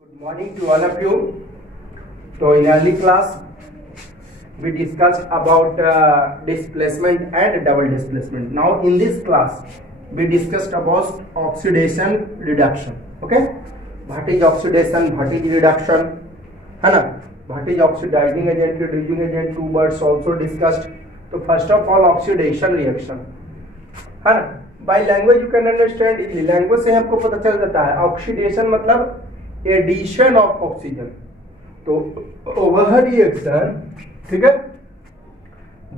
Good morning to all of you. So in early class we discussed about displacement and double displacement. Now in this class we discussed about oxidation reduction. Okay, what is oxidation, what is reduction, है ना, what is oxidizing agent, reducing agent, two words also discussed. So first of all oxidation reaction, है ना, by language you can understand easily. Language से हमको पता चल जाता है ऑक्सीडेशन मतलब एडिशन ऑफ ऑक्सीजन. तो वह रिएक्शन, ठीक है,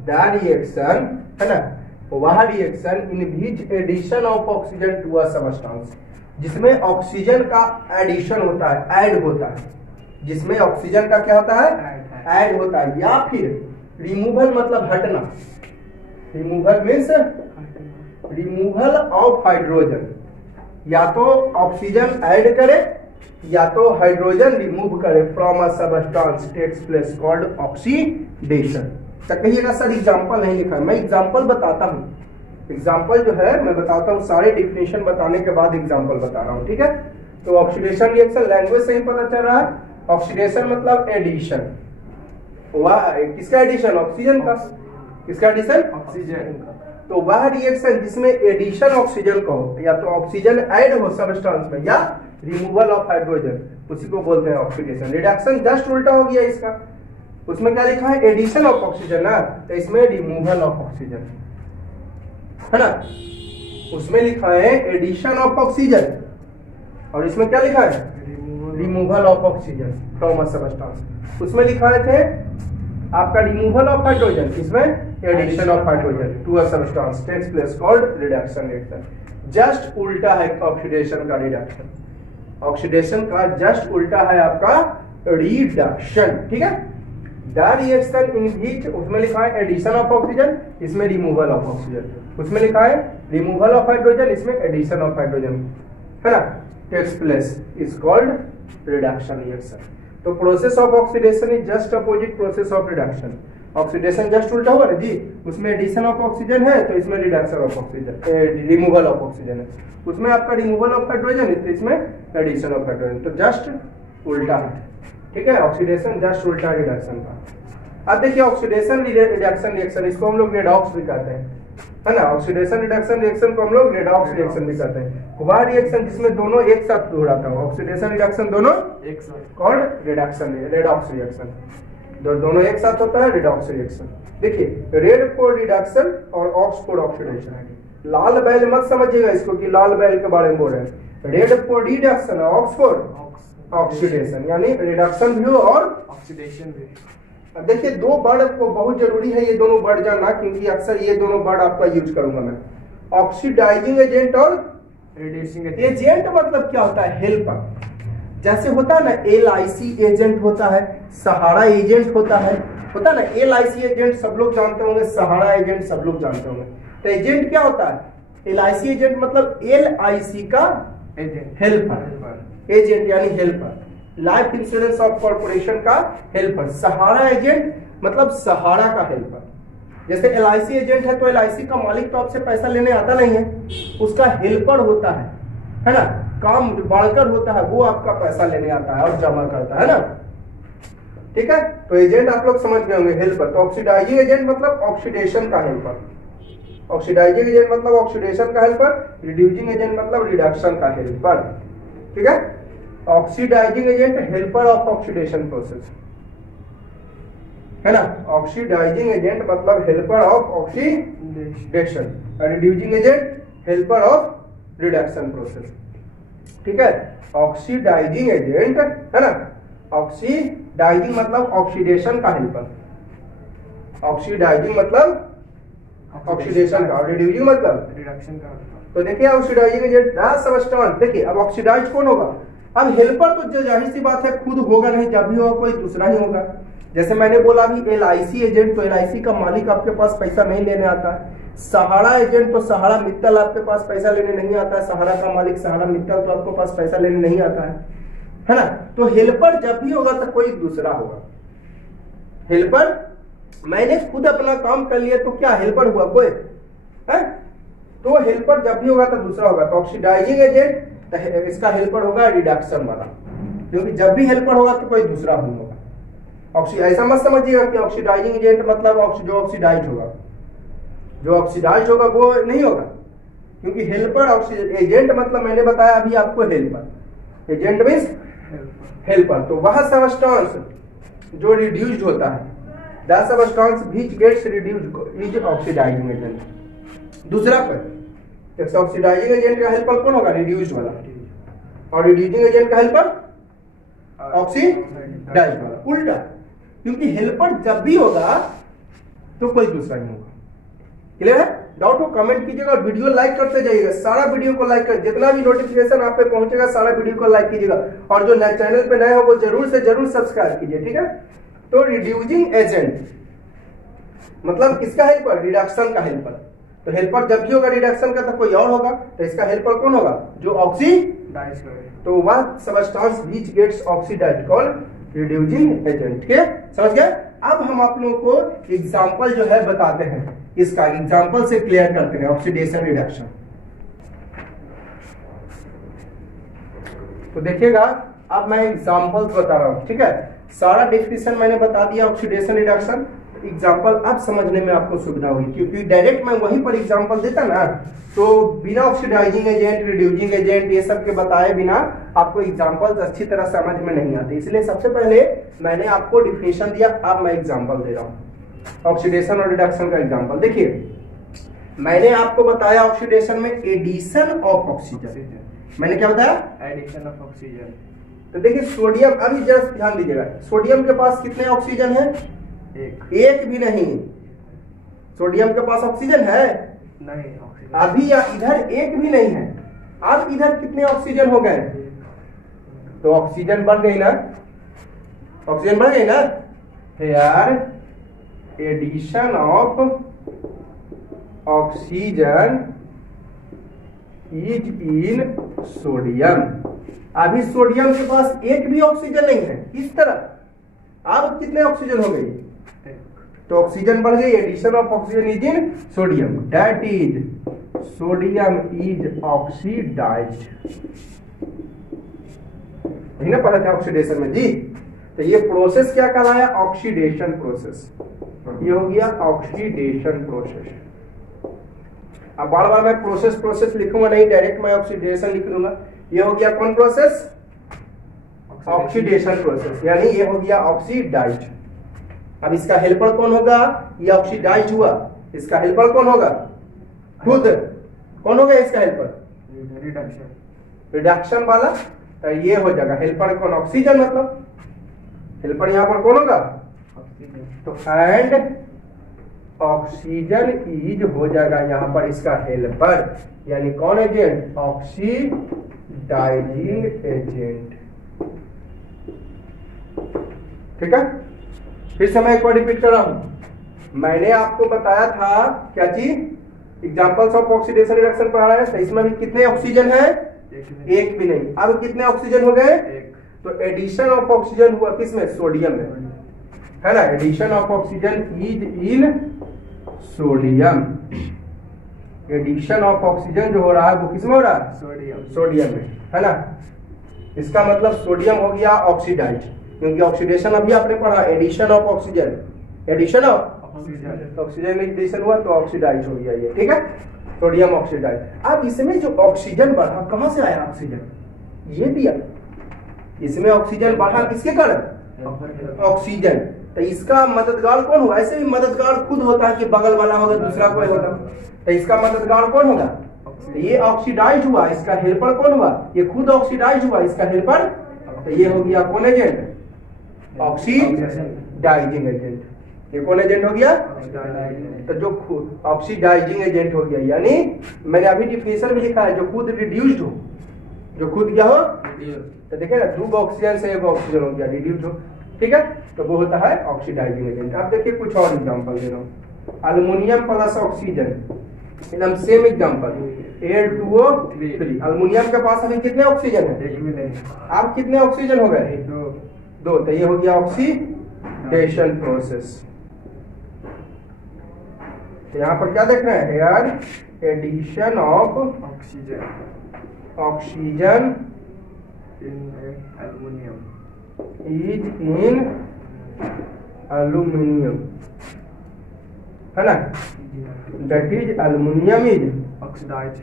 दैट रिएक्शन है ना, वह reaction in which addition of oxygen to a substance, जिसमें ऑक्सीजन का एडिशन होता है, ऐड होता है, जिसमें ऑक्सीजन का क्या होता है, ऐड होता है, या फिर रिमूवल मतलब हटना. Removal means removal of hydrogen, या तो ऑक्सीजन ऐड करे या तो हाइड्रोजन रिमूव करे from a substance takes place called oxidation. तो कहिएगा सर एग्जांपल नहीं लिखा है, मैं एग्जांपल बताता हूँ. एग्जांपल जो है मैं बताता हूँ, सारे डिफिनेशन बताने के बाद एग्जांपल बता रहा हूँ, ठीक है. तो ऑक्सीडेशन रिएक्शन लैंग्वेज से ही पता चल रहा है. ऑक्सीडेशन मतलब एडिशन, वह किसका एडिशन, ऑक्सीजन का. किसका एडिशन, ऑक्सीजन का. तो वह रिएक्शन जिसमें एडिशन ऑक्सीजन का हो, या तो ऑक्सीजन ऐड हो सबस्टेंस में, या रिमूवल ऑफ हाइड्रोजन, उसी को बोलते हैं ऑक्सीडेशन. रिडक्शन जस्ट उल्टा हो गया इसका. उसमें क्या लिखा है, एडिशन ऑफ ऑक्सीजन ना, तो इसमें रिमूवल ऑफ ऑक्सीजन है ना. उसमें लिखा है एडिशन ऑफ ऑक्सीजन और इसमें क्या लिखा है, removal of oxygen from a substance. उसमें लिखा थे आपका रिमूवल ऑफ हाइड्रोजन, इसमें addition of hydrogen to a substance takes place called reduction reaction. Just उल्टा है ऑक्सीडेशन का रिडक्शन. ऑक्सीडेशन का जस्ट उल्टा है आपका रिडक्शन, ठीक है. द रिएक्शन इन व्हिच, उसमें लिखा है एडिशन ऑफ ऑक्सीजन, इसमें रिमूवल ऑफ ऑक्सीजन. उसमें लिखा है रिमूवल ऑफ हाइड्रोजन, इसमें एडिशन ऑफ हाइड्रोजन, है ना, takes place is called reduction reaction. तो process of oxidation is just opposite process of reduction. Oxidation just उल्टा हुआ ना जी, उसमें एडिशन ऑफ ऑक्सीजन है तो इसमें reduction of oxygen, removal of oxygen है. उसमें आपका रिमूवल ऑफ हाइड्रोजन है तो इसमें एडिशन ऑफ हाइड्रोजन. तो जस्ट उल्टा है, ठीक है. ऑक्सीडेशन जस्ट उल्टा रिडक्शन का. अब देखिए ऑक्सीडेशन रिडक्शन रिएक्शन, इसको हम लोग रेडॉक्स भी कहते हैं, है ना. ऑक्सीडेशन रिडक्शन रिएक्शन को हम लोग रेडॉक्स रिएक्शन भी कहते हैं. वह रिएक्शन जिसमें दोनों एक साथ हो रहा था, ऑक्सीडेशन रिडक्शन दोनों एक साथ, कॉल्ड रिडक्शन रेडॉक्स रिएक्शन. दोनों एक साथ होता है, रिडॉक्स रिएक्शन. देखिए रेड फॉर रिडक्शन और ऑक्स फॉर ऑक्सीडेशन है. लाल बैल मत समझिएगा इसको कि लाल बैल के बारे में बोल रहे हैं. Red for reduction, ox for oxidation, यानी रिडक्शन भी और ऑक्सीडेशन भी. देखिए दो वर्ड को बहुत जरूरी है ये दोनों वर्ड जानना, क्योंकि अक्सर ये दोनों वर्ड आपका यूज करूंगा मैं. ऑक्सीडाइजिंग एजेंट और रिड्यूसिंग एजेंट. एजेंट मतलब क्या होता है, हेल्पर. जैसे होता है ना LIC एजेंट होता है, सहारा एजेंट होता है ना. LIC एजेंट सब लोग जानते होंगे, सहारा एजेंट सब लोग जानते होंगे. तो एजेंट क्या होता है, LIC एजेंट मतलब LIC का एजेंट, हेल्पर. एजेंट यानी helper. Life insurance of corporation का हेल्पर. सहारा एजेंट मतलब सहारा का हेल्पर. जैसे LIC एजेंट है तो LIC का मालिक तो आपसे पैसा लेने आता नहीं है, उसका हेल्पर होता है ना, काम बढ़कर होता है, वो आपका पैसा लेने आता है और जमा करता है ना, ठीक है. तो एजेंट आप लोग समझ गए होंगे, हेल्पर. तो ऑक्सीडाइजिंग एजेंट मतलब ऑक्सीडेशन का हेल्पर. ऑक्सीडाइजिंग एजेंट मतलब ऑक्सीडेशन का हेल्पर. रिड्यूसिंग एजेंट मतलब रिडक्शन का हेल्पर, ठीक है. Oxidising agent helper of oxidation process, है ना. ऑक्सीडाइजिंग एजेंट मतलब helper of oxidation, reducing agent helper of reduction process, ठीक है. ऑक्सीडाइजिंग एजेंट है ना, ऑक्सीडाइजिंग मतलब ऑक्सीडेशन का हेल्पर. ऑक्सीडाइजिंग मतलब ऑक्सीडेशन का, रिड्यूसिंग मतलब रिडक्शन का. तो देखिए ऑक्सीडाइजिंग एजेंट सबस्टेंस. देखिए अब ऑक्सीडाइज कौन होगा, अब हेल्पर तो जाहिर सी बात है खुद होगा नहीं, जब भी होगा कोई दूसरा ही होगा. जैसे मैंने बोला अभी LIC एजेंट, तो LIC का मालिक आपके पास पैसा नहीं लेने आता है. सहारा एजेंट तो सहारा मित्तल आपके पास पैसा लेने नहीं आता है. सहारा का मालिक सहारा मित्तल तो आपके पास पैसा लेने नहीं आता है ना. तो हेल्पर जब भी होगा तो कोई दूसरा होगा. हेल्पर मैंने खुद अपना काम कर लिया तो क्या हेल्पर हुआ कोई है, तो हेल्पर जब भी होगा तो दूसरा होगा. तो ऑक्सीडाइजिंग एजेंट इसका हेल्पर होगा रिडक्शन वाला, क्योंकि जब भी हेल्पर होगा तो कोई दूसरा बॉन्ड होगा। ऐसा मत समझिएगा कि ऑक्सीडाइजिंग एजेंट मतलब जो ऑक्सीडाइज होगा, जो ऑक्सीडाइज होगा वो नहीं होगा, क्योंकि हेल्पर एजेंट मतलब मैंने बताया अभी आपको हेल्पर, एजेंट मीन्स हेल्पर। तो वह सबस्टेंस जो रिड्यूस्ड होता है, the substance which gets reduced is oxidising agent. दूसरा पर ऑक्सीडाइजिंग एजेंट का हेल्पर कौन होगा? रिड्यूस्ड वाला, और रिड्यूसिंग एजेंट का हेल्पर ऑक्सीडाइज वाला। उल्टा, क्योंकि हेल्पर जब भी होगा तो कोई दूसरा नहीं होगा। क्लियर है? डाउट हो कमेंट कीजिएगा और वीडियो लाइक करते जाइएगा। सारा वीडियो को लाइक कर, जितना भी नोटिफिकेशन आप पे पहुंचेगा सारा वीडियो को लाइक कीजिएगा, और जो चैनल पे नए हो वो जरूर से जरूर सब्सक्राइब कीजिए। ठीक है? तो रिड्यूसिंग एजेंट मतलब किसका हेल्पर? रिडक्शन का हेल्पर। तो हेल्पर जब भी होगा रिडक्शन का तो कोई और होगा, तो इसका हेल्पर कौन होगा? जो ऑक्सीडाइज करे। तो वह substance which gets oxidised called reducing agent. ठीक है? समझ गए? अब हम आप लोगों को एग्जांपल जो है बताते हैं, इसका एग्जांपल से क्लियर करते हैं ऑक्सीडेशन रिडक्शन। तो देखिएगा, अब मैं एग्जांपल्स बता रहा हूं। ठीक है? सारा डिस्क्रिप्शन मैंने बता दिया ऑक्सीडेशन रिडक्शन। एग्जांपल अब समझने में आपको सुविधा होगी, क्योंकि डायरेक्ट मैं वहीं पर एग्जांपल देता ना तो बिना ऑक्सीडाइजिंग एजेंट, रिड्यूसिंग एजेंट ये सब के बताए बिना आपको एग्जांपल्स अच्छी तरह समझ में नहीं आते। इसलिए सबसे पहले मैंने आपको डिफिनेशन दिया, अब मैं एग्जांपल दे रहा हूं ऑक्सीडेशन और रिडक्शन का एग्जांपल। देखिए, मैंने आपको बताया ऑक्सीडेशन में एडिशन ऑफ ऑक्सीजन। मैंने क्या बताया? Addition of oxygen. तो देखिए सोडियम, अभी जस्ट ध्यान दीजिएगा, सोडियम के पास कितने ऑक्सीजन है? एक भी नहीं। सोडियम के पास ऑक्सीजन है? नहीं। अभी इधर एक भी नहीं है। अब इधर कितने ऑक्सीजन हो गए? तो ऑक्सीजन बढ़ गई ना, ऑक्सीजन बढ़ गई ना। यार addition of oxygen is in sodium. अभी सोडियम के पास एक भी ऑक्सीजन नहीं है इस तरह। अब कितने ऑक्सीजन हो गई? तो ऑक्सीजन बढ़ गई। Addition of oxygen is in sodium, that is sodium is oxidised. यही ना पढ़ा था ऑक्सीडेशन में जी। तो ये प्रोसेस क्या कहलाया? Oxidation process. ये हो गया ऑक्सीडेशन प्रोसेस। अब बार बार मैं प्रोसेस लिखूंगा नहीं, डायरेक्ट मैं ऑक्सीडेशन लिख दूंगा। ये हो गया कौन प्रोसेस? ऑक्सीडेशन प्रोसेस, यानी ये हो गया ऑक्सीडाइज्ड। अब इसका हेल्पर कौन होगा? ये ऑक्सीडाइज हुआ, इसका हेल्पर कौन होगा? खुद कौन होगा इसका हेल्पर? रिडक्शन वाला। तो ये हो जाएगा हेल्पर कौन? ऑक्सीजन। मतलब हेल्पर यहाँ पर कौन होगा? तो एंड ऑक्सीजन इज हो जाएगा यहाँ पर इसका हेल्पर, यानी कौन एजेंट? Oxidising agent. ठीक है? फिर से मैं एक बार रिपीट कर रहा हूं। मैंने आपको बताया था क्या चीज? एग्जांपल्स ऑफ ऑक्सीडेशन रिडक्शन पढ़ा है। तो इसमें भी कितने ऑक्सीजन है? एक भी नहीं। अब कितने ऑक्सीजन हो गए? तो एडिशन ऑफ ऑक्सीजन हुआ किसमें? सोडियम में, है ना। Addition of oxygen is in sodium. Addition of oxygen जो हो रहा है वो किसमें हो रहा है? सोडियम में, है ना। इसका मतलब सोडियम हो गया ऑक्सीडाइज, क्योंकि ऑक्सीडेशन अभी आपने पढ़ा addition of oxygen. Addition of oxygen में एडिशन हुआ तो ऑक्सीडाइज हो गया ये। ठीक है? Sodium oxidise. अब इसमें जो ऑक्सीजन बढ़ा कहां से आया? ऑक्सीजन ये दिया, इसमें ऑक्सीजन बढ़ा किसके कारण? ऑक्सीजन। तो इसका मददगार कौन हुआ? ऐसे भी मददगार खुद होता है कि बगल वाला होगा दूसरा कोई होगा, तो इसका मददगार कौन होगा? तो ये ऑक्सीडाइज हुआ, इसका हेल्पर कौन हुआ? ये खुद ऑक्सीडाइज हुआ, इसका हेल्पर। तो ये हो गया कौन एजेंट? Oxidising agent. ये कौन एजेंट हो गया? तो जो ऑक्सीडाइजिंग एजेंट हो गया, यानी मैंने अभी डिफिनेशन में लिखा है जो खुद रिड्यूस्ड हो, जो खुद क्या हो? तो देखिए ना, 2 ऑक्सीजन से 1 ऑक्सीजन हो गया, रिड्यूस्ड हो। ठीक है? तो वो होता है ऑक्सीडाइजिंग एजेंट। अब देखिए कुछ और एग्जांपल दे रहा हूं। एल्युमिनियम प्लस ऑक्सीजन, एकदम सेम एग्जांपल, Al2O3। एल्युमिनियम के पास अभी कितने ऑक्सीजन है? अब कितने ऑक्सीजन हो गए? 2। तो ये हो गया ऑक्सीडेशन प्रोसेस। यहाँ पर क्या देख रहे हैं यार? एडिशन ऑफ ऑक्सीजन एल्यूमिनियम, है ना, that is aluminium is oxidised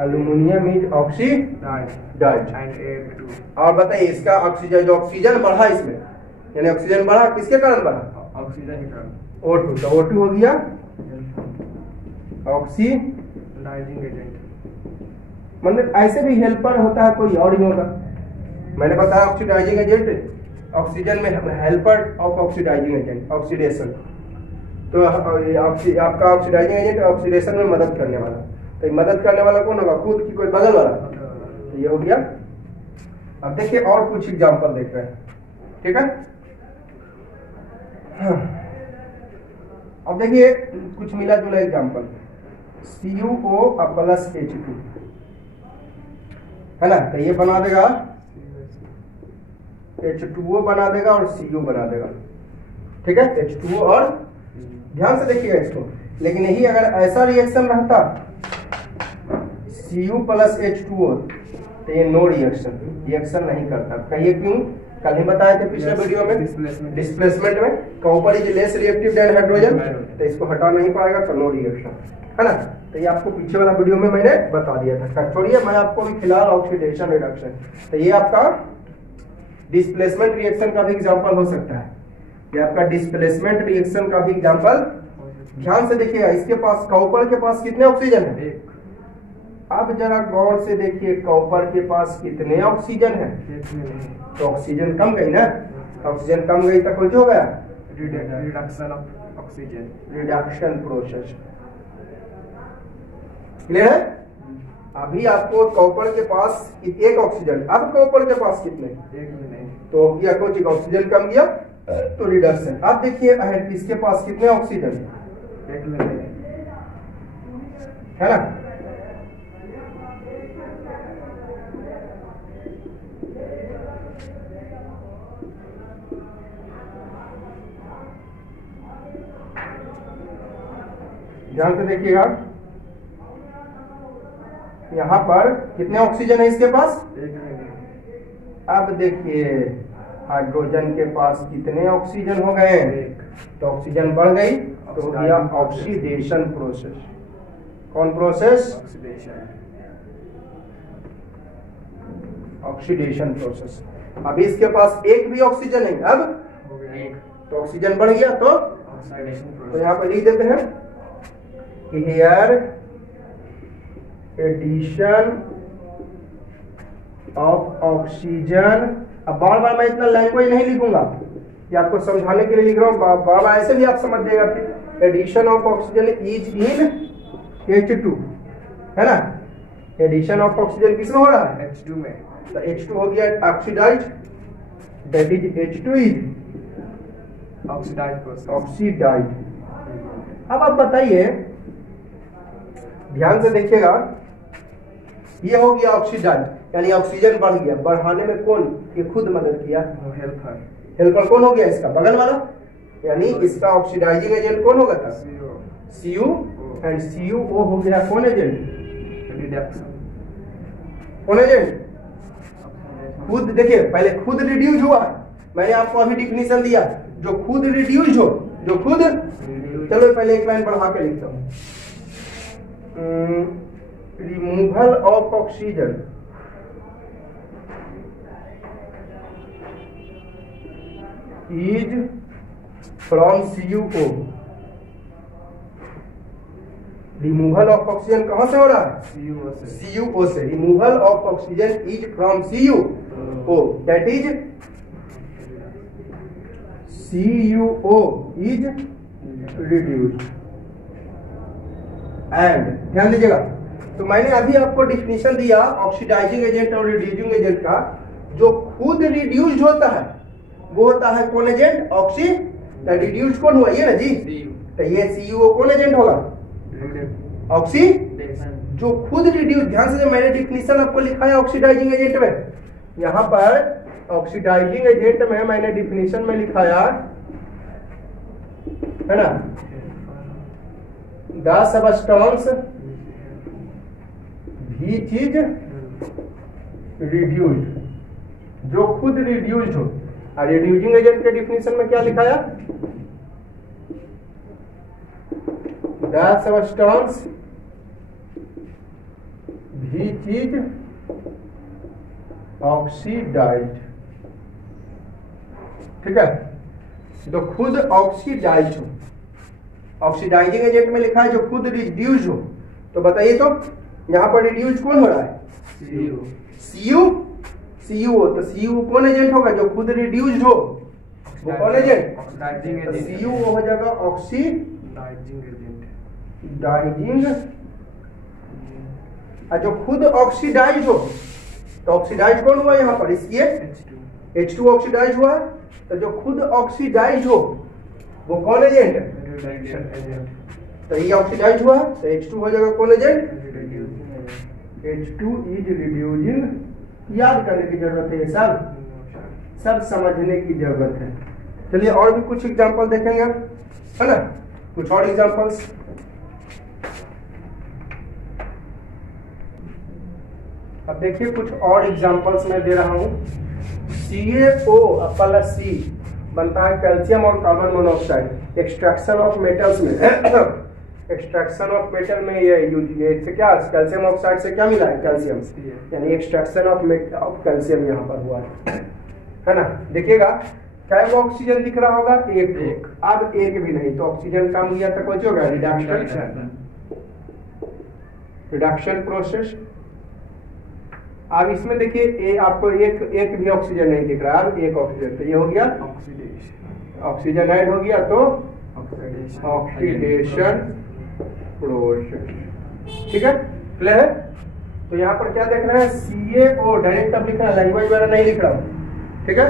aluminium is oxidised. And air too. और बताइए इसका ऑक्सीजन, जो ऑक्सीजन बढ़ा इसमें, यानी ऑक्सीजन बढ़ा किसके कारण बढ़ा? ऑक्सीजन के कारण। O2, तो O2 हो गया ऑक्सीडाइजिंग एजेंट। मतलब ऐसे भी हेल्पर होता है, कोई और ही होगा। मैंने बताया ऑक्सीडाइजिंग एजेंट, ऑक्सीजन में helper of oxidising agent, oxidation. तो आपका ऑक्सीडाइजिंग एजेंट ऑक्सीडेशन में मदद करने वाला, तो मदद करने वाला कौन होगा? खुद की कोई बगल वाला, तो ये हो गया। अब देखिए और कुछ एग्जांपल देख रहे हैं, ठीक है। अब देखिए कुछ मिला जुला एग्जांपल, CuO प्लस H2, है ना, तो ये बना देगा H2O बना देगा और Cu बना देगा, ठीक है, H2O। और ध्यान से देखिएगा इसको, लेकिन यही अगर ऐसा रिएक्शन रहता Cu प्लस H2O, तो ये नो रिएक्शन नहीं करता। कहिए क्यों? कल ही बताए थे पिछले वीडियो में, डिस्प्लेसमेंट में copper is less reactive than hydrogen, तो इसको हटा नहीं पाएगा, तो नो रिएक्शन, है ना। तो ये आपको पीछे वाला वीडियो में मैंने बता दिया था। छोड़िए, मैं आपको अभी फिलहाल ऑक्सीडेशन रिडक्शन, तो ये आपका डिस्प्लेसमेंट रिएक्शन का भी एग्जांपल हो सकता है, ये आपका डिस्प्लेसमेंट रिएक्शन का भी एग्जांपल। ध्यान से देखिएगा, इसके पास कॉपर के पास कितने ऑक्सीजन है? अब जरा गौर से देखिए, कॉपर के पास कितने ऑक्सीजन है? तो ऑक्सीजन कम गई ना, ऑक्सीजन कम गई तो कुछ हो गया, reduction of oxygen, reduction process. Clear है? अभी आपको कॉपर के पास एक ऑक्सीजन, अब कॉपर के पास कितने? एक भी नहीं, तो क्या कुछ ऑक्सीजन कम गया तो रिडक्शन। अब देखिए इसके पास कितने ऑक्सीजन? एक भी नहीं, है ना। ध्यान से देखिएगा, यहाँ पर कितने ऑक्सीजन है इसके पास? एक भी नहीं। अब देखिए हाइड्रोजन के पास कितने ऑक्सीजन हो गए? तो ऑक्सीजन बढ़ गई, तो हो गया ऑक्सीडेशन प्रोसेस। कौन प्रोसेस? Oxidation, oxidation process. अभी इसके पास एक भी ऑक्सीजन नहीं, अब हो गया एक, तो ऑक्सीजन बढ़ गया, तो ऑक्सीडेशन प्रोसेस। यहाँ पर लिख देते हैं हियर एडिशन ऑफ ऑक्सीजन। अब बार बार मैं इतना लैंग्वेज नहीं लिखूंगा, ये आपको समझाने के लिए लिख रहा हूँ, बार बार ऐसे भी आप समझ जाएगा। फिर addition of oxygen is in H2, है ना। एडिशन ऑफ ऑक्सीजन किसमें हो रहा है? H2 में, तो H2 हो गया oxidised, that is H2 is oxidised process, oxidised. अब आप बताइए, ध्यान से देखिएगा, ये हो गया ऑक्सीडाइज्ड, यानी ऑक्सीजन बढ़ गया। बढ़ाने में कौन? ये खुद मदद किया, हेल्पर। हेल्पर कौन हो गया? इसका बगल वाला, यानी इसका ऑक्सीडाइजिंग एजेंट कौन होगा था? Cu, एंड CuO हो गया कौन एजेंट? रिडक्शन, कौन एजेंट? खुद देखिए, पहले खुद रिड्यूस हुआ, मैंने आपको अभी डिफिनीशन दिया, जो खुद रिड्यूस हो, जो खुद, चलो पहले एक लाइन बढ़ा के लिखता हूं, removal of oxygen is from CuO। Removal of oxygen कहां से हो रहा है? CuO से। Removal of oxygen is from CuO, that is CuO is reduced. And ध्यान दीजिएगा, तो मैंने अभी आपको डिफिनीशन दिया ऑक्सीडाइजिंग एजेंट और रिड्यूसिंग एजेंट का। जो खुद रिड्यूस्ड होता है वो होता है कौन एजेंट? ऑक्सी। रिड्यूस्ड कौन हुआ? ये ना जी, तो ये CuO कौन एजेंट होगा? ऑक्सी। जो खुद रिड्यूस, ध्यान से, जो मैंने डिफिनीशन आपको लिखा है ऑक्सीडाइजिंग एजेंट में, यहाँ पर ऑक्सीडाइजिंग एजेंट में मैंने डिफिनीशन में लिखाया है ना, द सबस्टेंस भी चीज रिड्यूस्ड, जो खुद रिड्यूस्ड हो। और रिड्यूसिंग एजेंट के डिफिनेशन में क्या लिखाया? दैट सब्सटेंस भी चीज ऑक्सीडाइज्ड, ठीक है, जो खुद ऑक्सीडाइज्ड हो। ऑक्सीडाइजिंग एजेंट में लिखा है जो खुद रिड्यूस हो। तो बताइए तो यहाँ पर रिड्यूस कौन हो रहा है? सीयू हो। तो सीयू कौन एजेंट होगा? जो खुद रिड्यूस्ड हो, वो कौन एजेंट? सीयू हो जाएगा ऑक्सीडाइजिंग एजेंट। और जो खुद ऑक्सीडाइज हो, तो ऑक्सीडाइज कौन हुआ यहाँ पर? इसलिए H2 ऑक्सीडाइज हुआ। तो जो खुद ऑक्सीडाइज हो वो कौन एजेंट है? तो ये ऑक्सीडाइज हुआ तो H2 हो जाएगा कौन एजेंट? H2 is reducing. याद करने की जरूरत है, ये सब समझने की जरूरत है। चलिए और भी कुछ एग्जांपल देखेंगे, है ना? कुछ और एग्जांपल्स। अब देखिए कुछ और एग्जांपल्स मैं दे रहा हूं। CaO प्लस C बनता है कैल्शियम और carbon monoxide. Extraction of metals में एक्सट्रैक्शन ऑफ मेटल में ये इससे क्या, कैल्शियम ऑक्साइड से क्या मिला है? कैल्शियम, यानी एक्सट्रैक्शन ऑफ कैल्शियम यहाँ पर हुआ है ना? देखिएगा क्या वो ऑक्सीजन दिख रहा होगा? एक। अब एक भी नहीं, तो ऑक्सीजन कम गया तो कुछ होगा रिडक्शन प्रोसेस। अब इसमें देखिए आपको एक भी ऑक्सीजन नहीं दिख रहा है। अब एक ऑक्सीजन, तो ये हो गया ऑक्सीजन ऐड हो गया, तो ऑक्सीडेशन प्रोसेस, ठीक है, क्लियर है? तो यहाँ पर क्या देख रहे हैं? CaO डायरेक्ट अब लिख रहा है, लैंग्वेज वाला नहीं लिख रहा हूँ, ठीक है।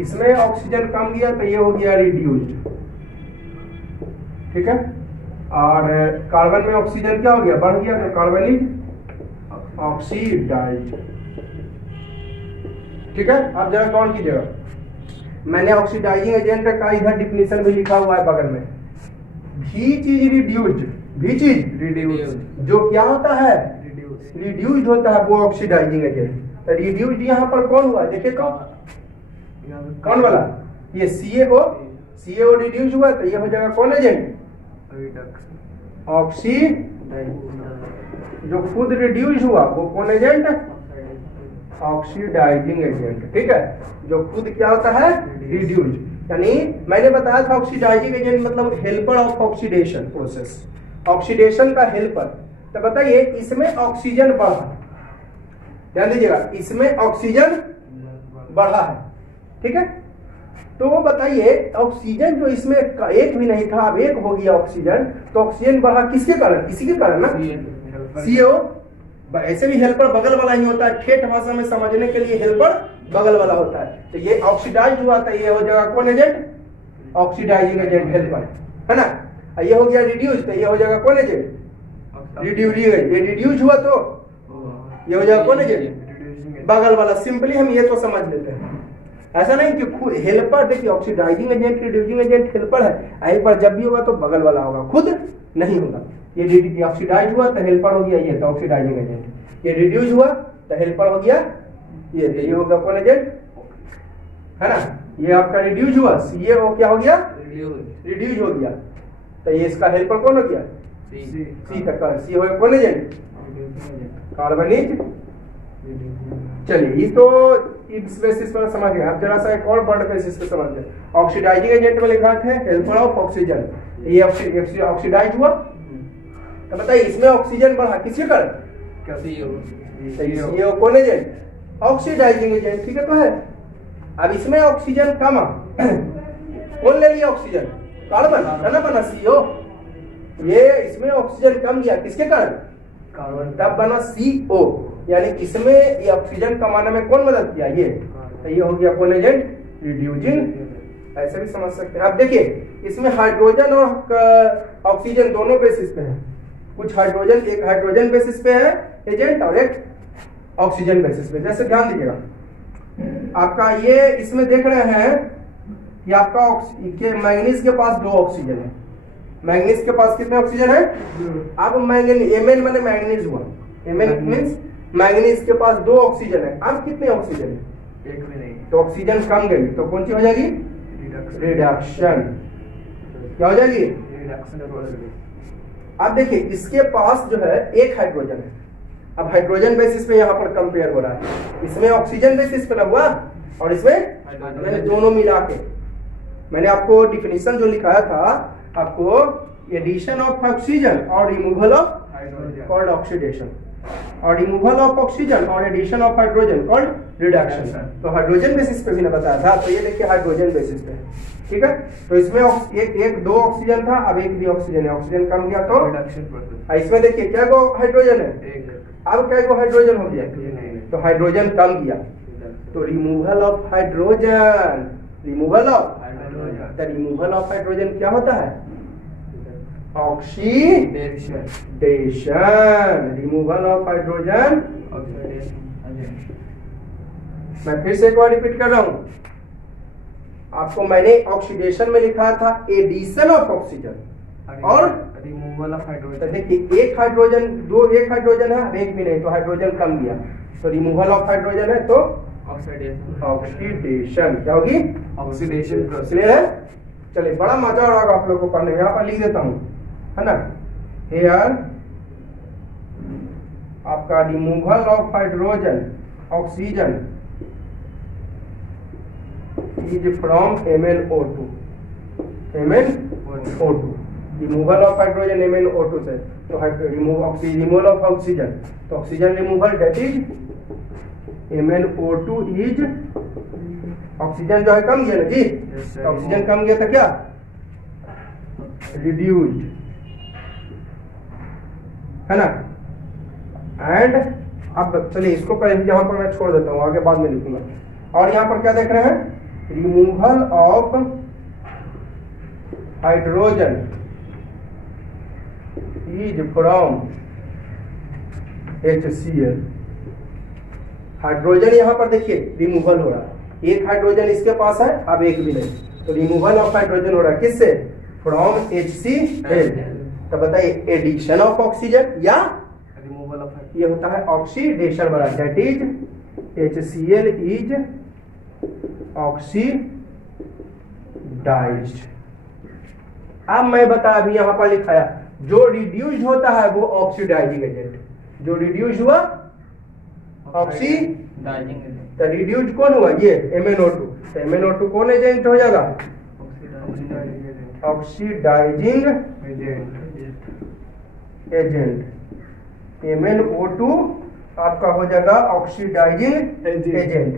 इसमें ऑक्सीजन कम गया तो ये हो गया रिड्यूस्ड, ठीक है। और कार्बन में ऑक्सीजन क्या हो गया? बढ़ गया, तो कार्बन इज ऑक्सीडाइज्ड, ठीक है। अब जरा गौर कीजिएगा, मैंने ऑक्सीडाइजिंग एजेंट का इधर डिफिनेशन भी लिखा हुआ है बगल में। भी चीज रिड्यूस्ड, भी चीज रिड्यूस्ड जो क्या होता है? रिड्यूस्ड होता है वो ऑक्सीडाइजिंग एजेंट। तो रिड्यूस्ड यहाँ पर कौन हुआ? देखिए तो कौन वाला? ये CaO रिड्यूस हुआ, तो ये हो जाएगा कौन एजेंट? जो खुद रिड्यूस हुआ वो कौन एजेंट? ऑक्सीडाइजिंग एजेंट, ठीक है। जो खुद क्या होता है? रिड्यूस। यानी मैंने बताया था ऑक्सीडाइजिंग एजेंट मतलब helper of oxidation process, oxidation का हेल्पर। तो बताइए इसमें ऑक्सीजन बढ़ा, ध्यान दीजिएगा, इसमें ऑक्सीजन बढ़ा है, ठीक है। तो बताइए ऑक्सीजन जो इसमें एक भी नहीं था, अब एक हो गया ऑक्सीजन, तो ऑक्सीजन बढ़ा किसके कारण? इसी के कारण ना, CO। ऐसे भी हेल्पर बगल वाला ही होता है, ठेठ भाषा में समझने के लिए हेल्पर बगल वाला होता है। तो ये ऑक्सीडाइज हुआ था, ये हो जाएगा कौन एजेंट? ऑक्सीडाइजिंग एजेंट, हेल्पर, है ना। ये हो गया रिड्यूस, तो ये हो जाएगा कौन एजेंट? रिड्यूस। ये रिड्यूस हुआ तो ये हो जाएगा कौन एजेंट? बगल वाला। सिंपली हम ये तो समझ लेते हैं, ऐसा नहीं कि हेल्पर। देखिए oxidising agent, reducing agent, helper है, यहीं पर जब भी होगा तो बगल वाला होगा, खुद नहीं होगा। ये ऑक्सीडाइज हुआ तो हेल्पर हो गया, ये तो ऑक्सीडाइजिंग एजेंट। ये रिड्यूस हुआ तो हेल्पर हो गया, ये होगा कौन एजेंट, है ना। ये आपका रिड्यूस हुआ, CaO क्या हो गया? रिड्यूस हो गया, तो ये इसका हेल्पर कौन हो गया? C तक का C हो गया कौन एजेंट? कार्बनिक। चलिए ये तो इस बेसिस पर समझ गए। अब जरा सा एक और वर्ड बेसिस पे समझ गए। ऑक्सीडाइजिंग एजेंट में लिखा है हेल्पर ऑफ ऑक्सीजन, ये ऑक्सीडाइज हुआ, तो बताइए इसमें ऑक्सीजन बढ़ा किसके कारण? CO कौन एजेंट? ऑक्सीडाइजिंग एजेंट, ठीक है। तो है अब इसमें ऑक्सीजन कम, कौन ले लिया ऑक्सीजन? कार्बन, है ना, बना CO। ये इसमें ऑक्सीजन कम गया किसके कारण? कार्बन, तब बना CO। यानी इसमें ये ऑक्सीजन कमाने में कौन मदद किया? ये। तो ये हो गया कौन एजेंट? रिड्यूसिंग। ऐसे भी समझ सकते हैं। अब देखिए इसमें हाइड्रोजन और ऑक्सीजन दोनों बेसिस पे है। कुछ हाइड्रोजन, एक हाइड्रोजन बेसिस पे है एजेंट और एक ऑक्सीजन बेसिस पे। जैसे ध्यान दीजिएगा, आपका ये इसमें देख रहे हैं कि आपका मैंगनीज के पास 2 ऑक्सीजन है। मैंगनीज के पास कितने ऑक्सीजन है? अब मैंगनीज Mn माने मैंगनीज हुआ, Mn मींस मैंगनीज के पास 2 ऑक्सीजन है, अब कितने ऑक्सीजन है? एक भी नहीं। तो ऑक्सीजन कम गई तो कौन सी हो जाएगी? रिडक्शन। क्या हो जाएगी? Reduction process. अब देखिए इसके पास जो है एक हाइड्रोजन है, अब हाइड्रोजन बेसिस पे यहाँ पर कंपेयर हो रहा है, इसमें ऑक्सीजन बेसिस पे ना हुआ और इसमें मैंने दोनों मिला के, मैंने आपको डिफिनीशन जो लिखाया था आपको, एडिशन ऑफ ऑक्सीजन और रिमूवल ऑफ कॉल्ड ऑक्सीडेशन, और रिमूवल ऑफ ऑक्सीजन और addition of hydrogen called reduction. तो हाइड्रोजन बेसिस पे भी ना बताया था, तो ये देखिए हाइड्रोजन बेसिस पे, ठीक है। तो इसमें एक 2 ऑक्सीजन था, अब एक भी ऑक्सीजन है, ऑक्सीजन कम गया तो रिडक्शन प्रोसेस। इसमें देखिए क्या को हाइड्रोजन है, एक अब क्या को हाइड्रोजन हो गया, नहीं। तो हाइड्रोजन कम गया, तो removal of hydrogen, removal of, the removal of hydrogen क्या होता है? Oxidation, removal of hydrogen. मैं फिर से एक बार रिपीट कर रहा हूं, आपको मैंने ऑक्सीडेशन में लिखा था एडिशन ऑफ ऑक्सीजन और रिमूवल ऑफ हाइड्रोजन। देखिए एक हाइड्रोजन एक हाइड्रोजन है, अब एक भी नहीं, तो हाइड्रोजन कम गया, तो रिमूवल ऑफ हाइड्रोजन है तो ऑक्सीडेशन क्या होगी? Oxidation process. क्लियर है? चलिए बड़ा मजा आ रहा होगा आप लोगों को पढ़ने में, यहाँ पर लिख देता हूँ, है ना। हेयर आपका removal of hydrogen oxygen is from MnO2, removal of hydrogen MnO2 से, तो रिमूवल ऑफ ऑक्सीजन, तो oxygen removal that is MnO2 is, oxygen जो है कम गया ना जी, तो ऑक्सीजन कम गया था क्या? रिड्यूस्ड, है ना। एंड अब चलिए इसको पहले यहाँ पर मैं छोड़ देता हूँ, आगे बाद में लिखूंगा। और यहाँ पर क्या देख रहे हैं? Removal of hydrogen is from HCl, hydrogen यहाँ पर देखिए रिमूवल हो रहा है, एक हाइड्रोजन इसके पास है, अब एक भी नहीं, तो रिमूवल ऑफ हाइड्रोजन हो रहा है किससे? From HCl। तो बताइए एडिशन ऑफ ऑक्सीजन या रिमूवल ऑफ, ये होता है ऑक्सीडेशन वाला, that is HCl is oxidised. अब मैं बता, अभी यहाँ पर लिखाया जो रिड्यूस्ड होता है वो ऑक्सीडाइजिंग एजेंट, जो रिड्यूस्ड हुआ ऑक्सीडाइजिंग एजेंट, तो रिड्यूस्ड कौन हुआ? ये MnO2, तो MnO2 कौन एजेंट हो जाएगा? Oxidising agent. MnO2 आपका हो जाएगा ऑक्सीडाइजिंग एजेंट,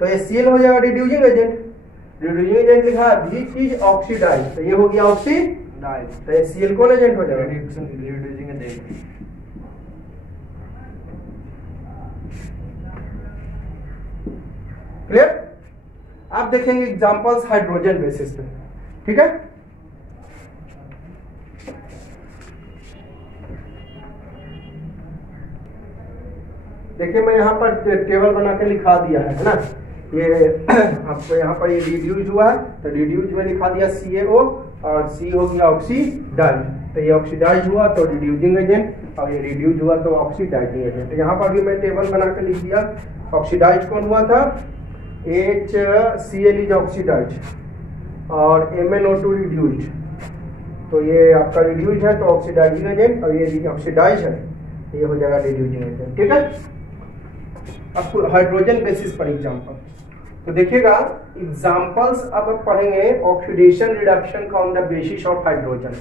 तो HCl हो जाएगा रिड्यूसिंग एजेंट। रिड्यूसिंग एजेंट लिखा है व्हिच इज ऑक्सीडाइज, तो ये हो गया ऑक्सीडाइज, तो HCl कौन एजेंट हो जाएगा? Reducing agent. क्लियर? आप देखेंगे एग्जांपल्स हाइड्रोजन बेसिस पे, ठीक है। देखिए मैं यहाँ पर टेबल बना के लिखा दिया है ना, ये आपको यहाँ पर ये रिड्यूस हुआ है, तो रिड्यूस में लिखा दिया CaO और C हो गया ऑक्सीडाइज, तो ये ऑक्सीडाइज हुआ तो रिड्यूसिंग एजेंट, और ये रिड्यूस हुआ तो ऑक्सीडाइजिंग एजेंट। यहाँ पर भी मैं टेबल बना के लिख दिया, ऑक्सीडाइज कौन हुआ था? HCl इज ऑक्सीडाइज और MnO2 रिड्यूस्ड, तो ये आपका रिड्यूस है तो ऑक्सीडाइजिंग एजेंट, और ये ऑक्सीडाइज है ये हो जाएगा रिड्यूसिंग एजेंट, ठीक है। अब हाइड्रोजन बेसिस पर एग्जांपल, तो देखिएगा एग्जांपल्स अब पढ़ेंगे oxidation reduction on the basis of hydrogen,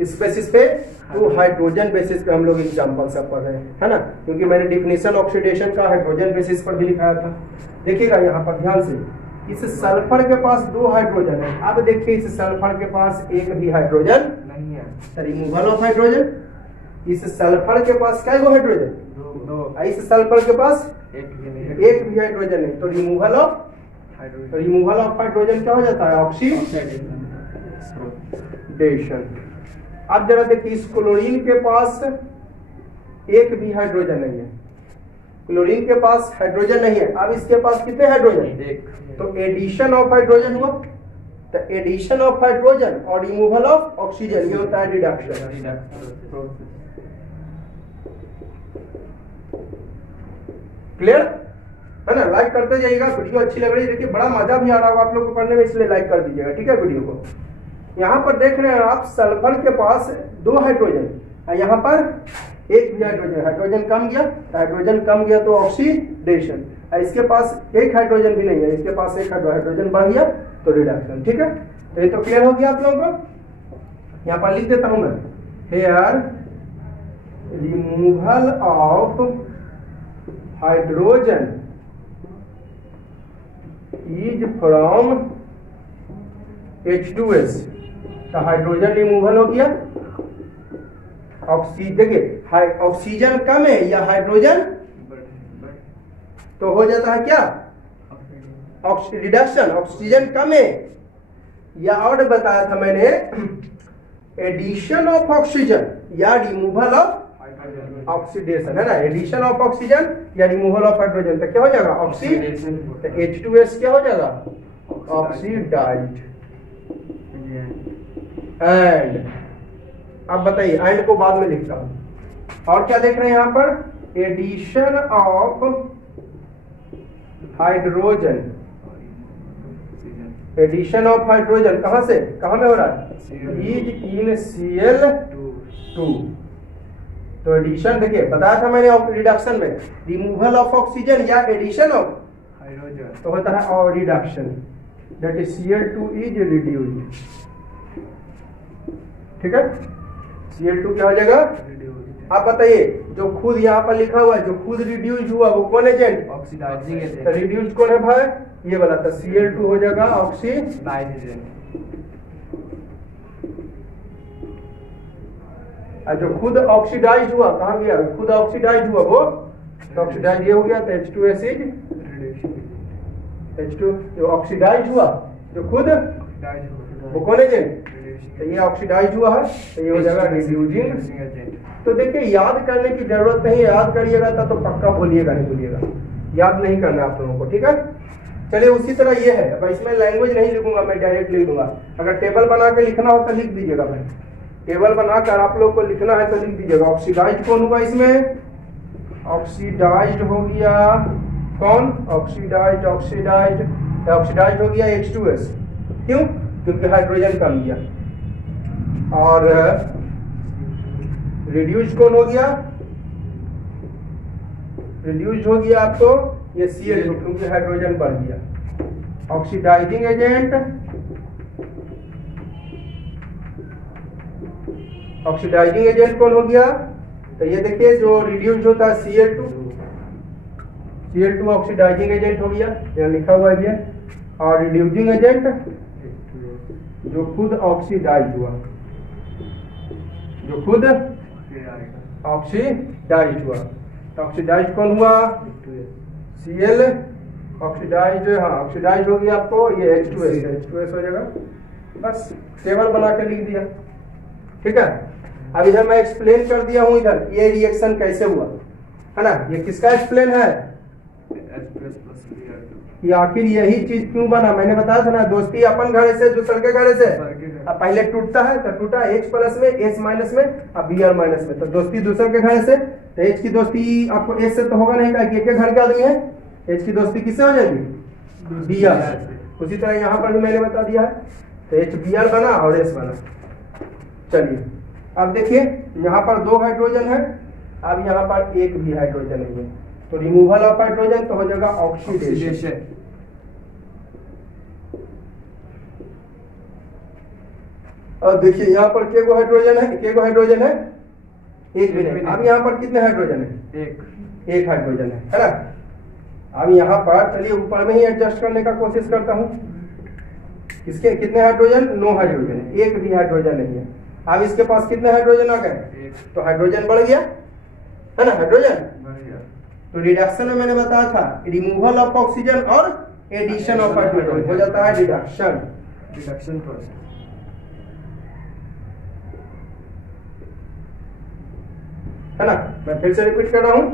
इस बेसिस पे तो हाइड्रोजन बेसिस पे हम लोग एग्जांपल सब पढ़ रहे हैं, है ना, क्योंकि मैंने डिफिनेशन ऑक्सीडेशन का हाइड्रोजन बेसिस पर भी लिखाया था। देखिएगा यहाँ पर ध्यान से, इस सल्फर के पास 2 हाइड्रोजन है, अब देखिए इस सल्फर के पास एक भी हाइड्रोजन नहीं है, रिमूवल ऑफ हाइड्रोजन। इस सल्फर के पास क्या हाइड्रोजन? 2। इस सल्फर के पास एक भी हाइड्रोजन है, तो रिमूवल ऑफ हाइड्रोजन क्या हो जाता है? ऑक्सीडेशन। अब जरा देखिए इस क्लोरीन के पास एक भी हाइड्रोजन नहीं है, क्लोरीन के पास हाइड्रोजन नहीं है, अब इसके पास कितने हाइड्रोजन? एक, तो एडिशन ऑफ हाइड्रोजन हुआ, तो एडिशन ऑफ हाइड्रोजन और रिमूवल ऑफ ऑक्सीजन ये होता है रिडक्शन। क्लियर है ना? लाइक करते जाइएगा, वीडियो अच्छी लग रही है, देखिए बड़ा मजा भी आ रहा होगा आप लोग को पढ़ने में, इसलिए लाइक कर दीजिएगा, ठीक है वीडियो को। यहाँ पर देख रहे हैं आप, सल्फर के पास 2 हाइड्रोजन, यहाँ पर 1 भी हाइड्रोजन, हाइड्रोजन कम गया, हाइड्रोजन कम गया तो ऑक्सीडेशन, इसके पास 1 हाइड्रोजन भी नहीं है, इसके पास 1 हाइड्रोजन बढ़ गया तो रिडक्शन, ठीक है। तो ये तो क्लियर हो गया आप लोगों को। यहाँ पर लिख देता हूं मैं, here removal of hydrogen is from H2S, तो हाइड्रोजन रिमूवल हो गया, ऑक्सीजन, देखिए ऑक्सीजन कम है या हाइड्रोजन तो हो जाता है क्या, रिडक्शन, ऑक्सीजन कम है, या और बताया था मैंने एडिशन ऑफ ऑक्सीजन या रिमूवल ऑफ ऑक्सीडेशन, है ना, एडिशन ऑफ ऑक्सीजन या रिमूवल ऑफ हाइड्रोजन, तो क्या हो जाएगा ऑक्सीडेशन, तो H2S क्या हो जाएगा ऑक्सीडाइज्ड। एंड अब बताइए, एंड को बाद में लिखता हूं। और क्या देख रहे हैं यहाँ पर, addition of hydrogen, addition of hydrogen कहां से कहां में हो रहा है, इज इन Cl2, तो एडिशन देखिए बताया था मैंने रिडक्शन में, रिमूवल ऑफ ऑक्सीजन या एडिशन ऑफ हाइड्रोजन तो होता है और reduction, that is Cl2 is reduced, ठीक है। Cl2 क्या हो जाएगा, आप बताइए, जो खुद यहाँ पर लिखा हुआ है, जो खुद रिड्यूस हुआ वो कौन एजेंट, ऑक्सीडाइजिंग एजेंट, रिड्यूस कौन है भाई, ये वाला, तो Cl2 हो जाएगा ऑक्सीडाइज एजेंट, जो खुद ऑक्सीडाइज हुआ कहाँ गया, खुद ऑक्सीडाइज हुआ वो, तो ऑक्सीडाइज ये हो गया, तो H2S इज H2, जो ऑक्सीडाइज हुआ जो खुद वो कौन एजेंट, तो ये ऑक्सीडाइज हुआ है, तो ये हो जाएगा रिड्यूसिंग एजेंट। तो देखिए याद करने की जरूरत नहीं, याद करिएगा तो पक्का भूलिएगा नहीं, भूलिएगा, याद नहीं करना आप लोगों को, ठीक है। चलिए उसी तरह ये है, अब इसमें लैंग्वेज नहीं लिखूंगा मैं, डायरेक्ट लिख दूंगा, अगर टेबल बना के लिखना हो तो लिख दीजिएगा भाई, टेबल बनाकर आप लोग को लिखना है तो लिख दीजिएगा। ऑक्सीडाइज कौन हुआ इसमें, ऑक्सीडाइज हो गया कौन, ऑक्सीडाइज ऑक्सीडाइज ऑक्सीडाइज हो गया H2S, क्यों, क्योंकि हाइड्रोजन कम गया, और रिड्यूस कौन हो गया, रिड्यूस हो गया आपको ये Cl2, क्योंकि हाइड्रोजन बढ़ गया। ऑक्सीडाइजिंग एजेंट, ऑक्सीडाइजिंग एजेंट कौन हो गया, तो ये देखिए जो रिड्यूस होता है Cl2, Cl2 ऑक्सीडाइजिंग एजेंट हो गया, यहाँ लिखा हुआ है, और रिड्यूसिंग एजेंट जो खुद ऑक्सीडाइज हुआ, जो खुद ऑक्सीडाइज हुआ, तो ऑक्सीडाइज कौन हुआ, Cl ऑक्सीडाइज, हाँ ऑक्सीडाइज हो गया आपको ये H2S हो जाएगा, बस टेबल बना के लिख दिया, ठीक है। अब इधर मैं एक्सप्लेन कर दिया हूं, इधर ये रिएक्शन कैसे हुआ है ना, ये किसका एक्सप्लेन है, ये आखिर यही चीज क्यों बना, मैंने बताया था ना, दोस्ती अपन घड़े से दूसर के घड़े से, अब पहले टूटता है तो टूटा H प्लस में, H माइनस में, अब Br माइनस में, तो दोस्ती दूसर के घड़े से, तो H की दोस्ती आपको H से तो होगा नहीं, का एक घर के आदमी है, H की दोस्ती किससे हो जाएगी, Br। उसी तरह यहाँ पर भी मैंने बता दिया है, तो HBr बना और S बना। चलिए अब देखिए यहाँ पर 2 हाइड्रोजन है, अब यहाँ पर 1 भी हाइड्रोजन नहीं है, तो रिमूवल ऑफ हाइड्रोजन तो हो जाएगा ऑक्सीडेशन। अब देखिए यहाँ पर केगो हाइड्रोजन है, केगो हाइड्रोजन है, 1 भी नहीं। अब यहाँ पर कितने हाइड्रोजन है, 1 हाइड्रोजन है ना। अब यहाँ पर चलिए ऊपर में ही एडजस्ट करने का कोशिश करता हूँ, इसके कितने हाइड्रोजन, 9 हाइड्रोजन, 1 भी हाइड्रोजन नहीं है। अब इसके पास कितने हाइड्रोजन आ गए, तो हाइड्रोजन बढ़ गया है ना, हाइड्रोजन बढ़ गया। तो रिडक्शन में मैंने बताया था रिमूवल ऑफ ऑक्सीजन और एडिशन ऑफ हाइड्रोजन हो जाता है रिडक्शन, रिडक्शन प्रोसेस, है ना। मैं फिर से रिपीट कर रहा हूं,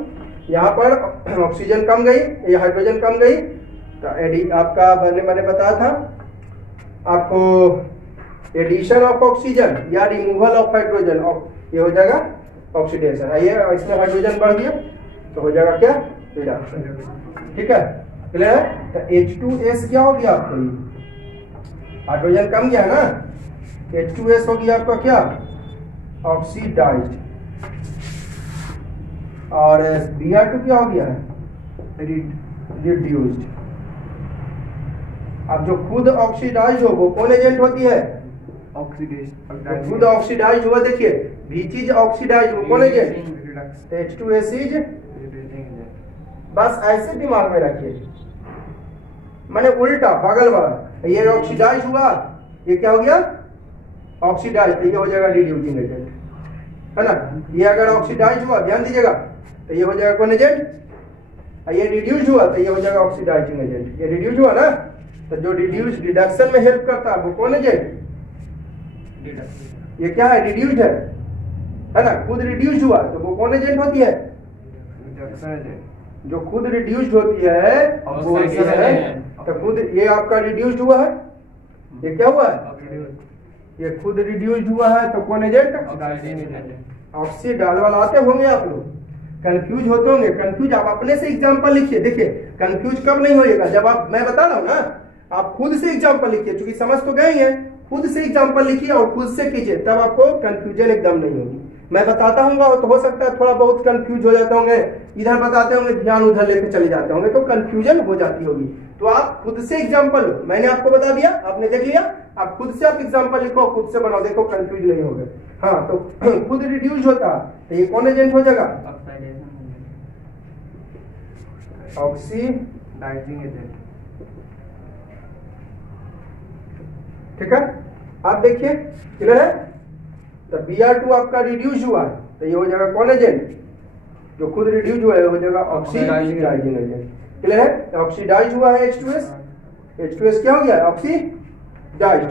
यहाँ पर ऑक्सीजन कम गई, ये हाइड्रोजन कम गई, तो आपका मैंने बताया था आपको एडिशन ऑफ ऑक्सीजन या रिमूवल ऑफ हाइड्रोजन, ये हो जाएगा ऑक्सीडेशन। आइए इसमें हाइड्रोजन बढ़ गया तो हो जाएगा क्या, रिडक्शन। ठीक है, क्लियर है? तो H2S क्या हो गया आपको, ये हाइड्रोजन कम गया ना, H2S हो गया आपका क्या, ऑक्सीडाइज्ड, और Br2 क्या हो गया है, रिड्यूस्ड। अब जो खुद ऑक्सीडाइज हो वो कौन एजेंट होती है, ऑक्सीडेशन। खुद ऑक्सीडाइज हुआ, देखिए भी चीज ऑक्सीडाइज हो कौन एजेंट, H2S इज, बस ऐसे दिमाग में रखिए, मैंने उल्टा बगल वाला, ये ऑक्सीडाइज हुआ, ये क्या हो गया ऑक्सीडाइज, तो ये हो जाएगा रिड्यूसिंग एजेंट, है ना। ये अगर ऑक्सीडाइज हुआ, ध्यान दीजिएगा, तो ये हो जाएगा कौन एजेंट, ये रिड्यूस हुआ तो ये हो जाएगा ऑक्सीडाइजिंग एजेंट। ये रिड्यूस हुआ ना, तो जो रिड्यूस रिडक्शन में हेल्प करता है वो कौन एजेंट, ये क्या है, रिड्यूस्ड है ना, खुद रिड्यूस हुआ तो वो कौन एजेंट होती है, जो खुद रिड्यूस्ड होती है वो है। तो खुद ये आपका रिड्यूस्ड हुआ है, ये क्या हुआ है, ये खुद रिड्यूस्ड हुआ है, तो कौन एजेंट, ऑक्सीडाइज वाला। आते होंगे आप लोग, कंफ्यूज होते होंगे, कंफ्यूज आप अपने से एग्जांपल लिखिए, देखिए कंफ्यूज कब नहीं होएगा, जब आप, मैं बता रहा हूँ ना, आप खुद से एग्जांपल लिखिए, क्योंकि समझ तो गए ही हैं, खुद से एग्जांपल लिखिए और खुद से कीजिए, तब आपको कंफ्यूजन एकदम नहीं होगी। मैं बताता हूँ तो हो सकता है थोड़ा बहुत कंफ्यूज हो जाते होंगे, इधर बताते होंगे ध्यान उधर लेके चले जाते होंगे, तो कंफ्यूजन हो जाती होगी। तो आप खुद से एग्जांपल लो, मैंने आपको बता दिया, आपने देख लिया, आप खुद से आप एग्जांपल लिखो, खुद से बनाओ, देखो कंफ्यूज नहीं होगे। हाँ, तो खुद रिड्यूस होता तो ये कौन एजेंट हो जाएगा, ऑक्सीडाइजिंग एजेंट। ठीक है, आप देखिए क्लियर है। तो Br2 आपका रिड्यूस हुआ है, तो ये हो जाएगा कौन एजेंट, जो खुद रिड्यूस हुआ है हो जाएगा ऑक्सीडाइजिंग एजेंट। क्लियर है, ऑक्सीडाइज हुआ है H2S, H2S क्या हो गया, ऑक्सीडाइज्ड,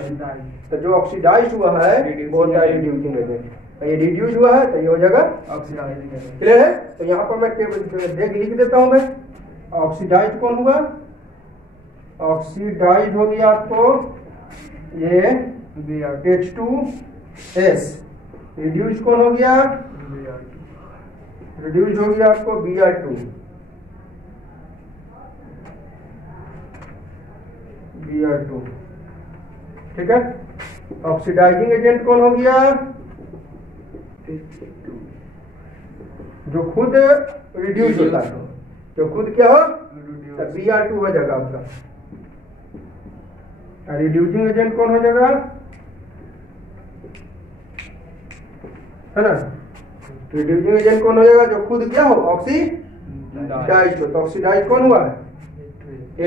तो जो ऑक्सीडाइज हुआ है वो होता है रिड्यूसिंग एजेंट। ये रिड्यूस हुआ है तो ये हो जाएगा ऑक्सीडाइजिंग एजेंट। क्लियर है। तो यहाँ पर मैं टेबल देख लिख देता हूँ, मैं ऑक्सीडाइज कौन हुआ, ऑक्सीडाइज हो गया आपको ये H2S, रिड्यूस कौन हो गया, रिड्यूस हो गया आपको Br2, ठीक है। ऑक्सीडाइजिंग एजेंट कौन हो गया, जो खुद रिड्यूस होता है, जो खुद क्या हो, Br2 हो जाएगा आपका। रिड्यूसिंग एजेंट कौन हो जाएगा, है ना, रिड्यूसिंग एजेंट कौन हो जाएगा, जो खुद क्या हो, ऑक्सीडाइज हो, तो ऑक्सीडाइज कौन हुआ है,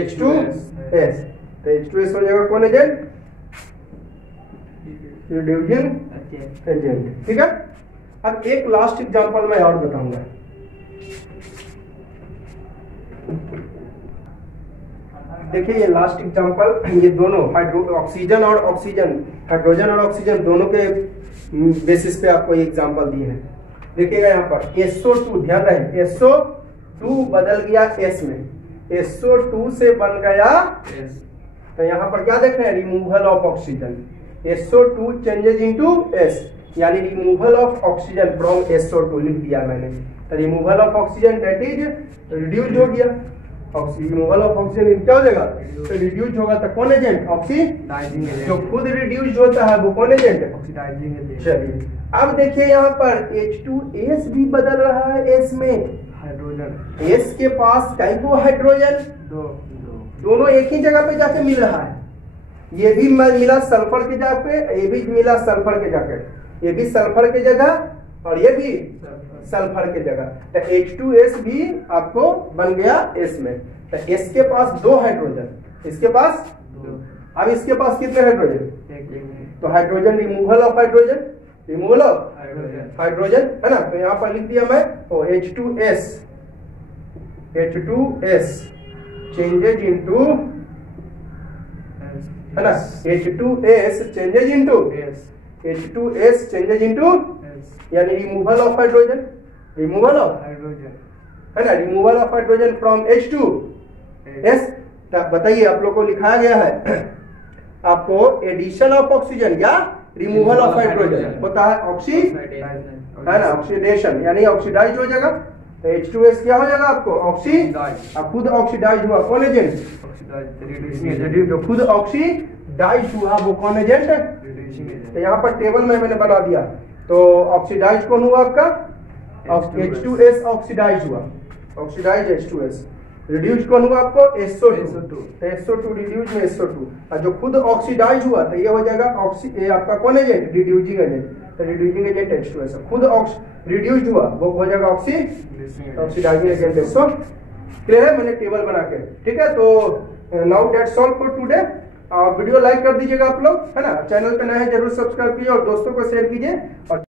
H2S, तो H2S हो जाएगा कौन एजेंट, रिड्यूसिंग एजेंट। ठीक है, अब एक लास्ट एग्जांपल मैं और बताऊंगा। देखिए ये लास्ट एग्जांपल, ये दोनों ऑक्सीजन और ऑक्सीजन, हाइड्रोजन और ऑक्सीजन दोनों के बेसिस पे आपको ये एग्जांपल दिए हैं। देखिएगा यहाँ पर SO2, ध्यान रहे SO2 बदल गया S में, SO2 से बन गया S, तो यहाँ पर क्या देख रहे हैं, removal of oxygen, SO2 changes into S, यानी removal of oxygen from SO2 लिख दिया मैंने। तो removal of oxygen that is reduced हो गया, रिमूवल ऑफ ऑक्सीजन क्या हो जाएगा, तो रिड्यूस होगा, तो कौन एजेंट, ऑक्सीडाइजिंग एजेंट, जो खुद रिड्यूस होता है वो कौन एजेंट, ऑक्सीडाइजिंग एजेंट। चलिए अब देखिए यहाँ पर H2S भी बदल रहा है S में, हाइड्रोजन, S के पास हाइड्रोजन दोनों एक ही जगह पे जाके मिल रहा है, ये भी मिला सल्फर के जगह पे, ये भी मिला सल्फर के जगह, ये भी सल्फर के जगह और ये भी सल्फर के जगह, तो H2S भी आपको बन गया S में। तो S के पास 2 हाइड्रोजन, इसके पास, अब इसके पास कितने हाइड्रोजन, तो hydrogen, removal of hydrogen, removal of hydrogen, है ना। तो यहाँ पर लिख दिया मैं, तो H2S चेंजेज इनटू, है ना, H2S changes into, H2S changes into, यानी removal of hydrogen, removal of hydrogen, है ना, removal of hydrogen from H2S। बताइए आप लोग को लिखाया गया है, आपको एडिशन ऑफ ऑक्सीजन या रिमूवल ऑफ हाइड्रोजन होता है ऑक्सी, है ना, ऑक्सीडेशन, यानी ऑक्सीडाइज हो जाएगा, तो H2S क्या हो जाएगा आपको Oxidized. अब खुद ऑक्सीडाइज हुआ कौन एजेंट, Oxidized, reducing agent. जो खुद ऑक्सीडाइज हुआ वो कौन एजेंट है। Reducing agent. तो यहाँ पर टेबल में मैंने बना दिया, तो ऑक्सीडाइज कौन हुआ आपका H2S ऑक्सीडाइज हुआ, ऑक्सीडाइज H2S। रिड्यूस कौन हुआ आपको SO2, तो SO2 रिड्यूस में SO2, और जो खुद ऑक्सीडाइज हुआ तो ये हो जाएगा ये आपका कौन एजेंट, रिड्यूसिंग एजेंट, तो रिड्यूसिंग एजेंट H2S। खुद रिड्यूस्ड हुआ वो हो जाएगा ऑक्सीडाइजिंग एजेंट SO। क्लियर है, मैंने टेबल बना के, ठीक है। तो now that's all for today. और वीडियो लाइक कर दीजिएगा आप लोग, है ना। चैनल पे नए हैं जरूर सब्सक्राइब कीजिए और दोस्तों को शेयर कीजिए। और